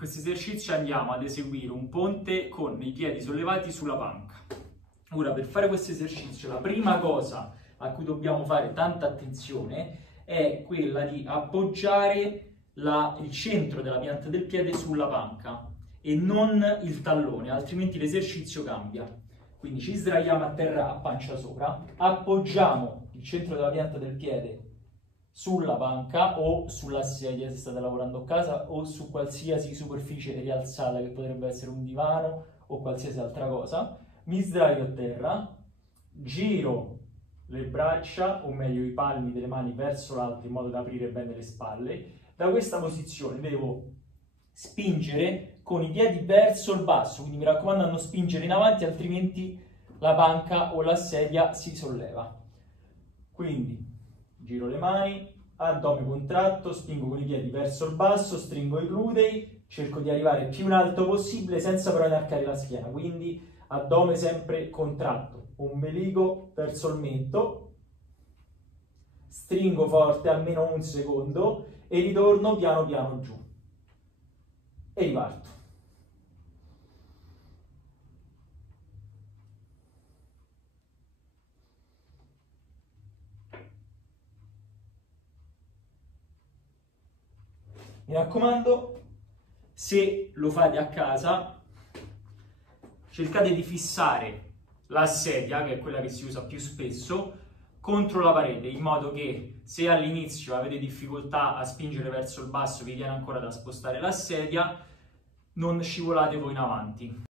questo esercizio andiamo ad eseguire un ponte con i piedi sollevati sulla panca. Ora, per fare questo esercizio, la prima cosa a cui dobbiamo fare tanta attenzione è quella di appoggiare il centro della pianta del piede sulla panca e non il tallone, altrimenti l'esercizio cambia. Quindi ci sdraiamo a terra a pancia sopra, appoggiamo il centro della pianta del piede sulla panca o sulla sedia se state lavorando a casa o su qualsiasi superficie rialzata che potrebbe essere un divano o qualsiasi altra cosa. Mi sdraio a terra, giro le braccia o meglio i palmi delle mani verso l'alto in modo da aprire bene le spalle. Da questa posizione devo spingere con i piedi verso il basso, quindi mi raccomando a non spingere in avanti altrimenti la panca o la sedia si solleva. Quindi giro le mani, addome contratto, spingo con i piedi verso il basso, stringo i glutei, cerco di arrivare più in alto possibile senza però inarcare la schiena, quindi addome sempre contratto, ombelico verso il mento, stringo forte almeno un secondo e ritorno piano piano giù e riparto. Mi raccomando, se lo fate a casa, cercate di fissare la sedia, che è quella che si usa più spesso, contro la parete, in modo che se all'inizio avete difficoltà a spingere verso il basso, vi viene ancora da spostare la sedia, non scivolate voi in avanti.